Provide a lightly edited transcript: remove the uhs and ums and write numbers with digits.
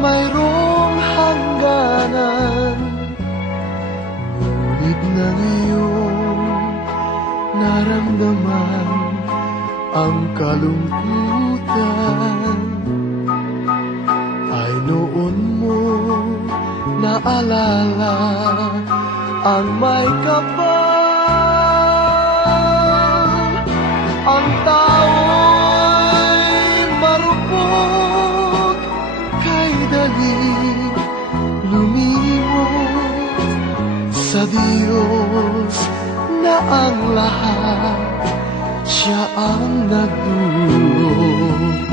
mayroong hangganan. Ngunit ng iyong naramdaman ang kalungkutan, ay noon mo naalala ang may kapal. Ang tao'y marupok, kay dali lumimot sa Diyos na ang lahat, siya ang nagdulot.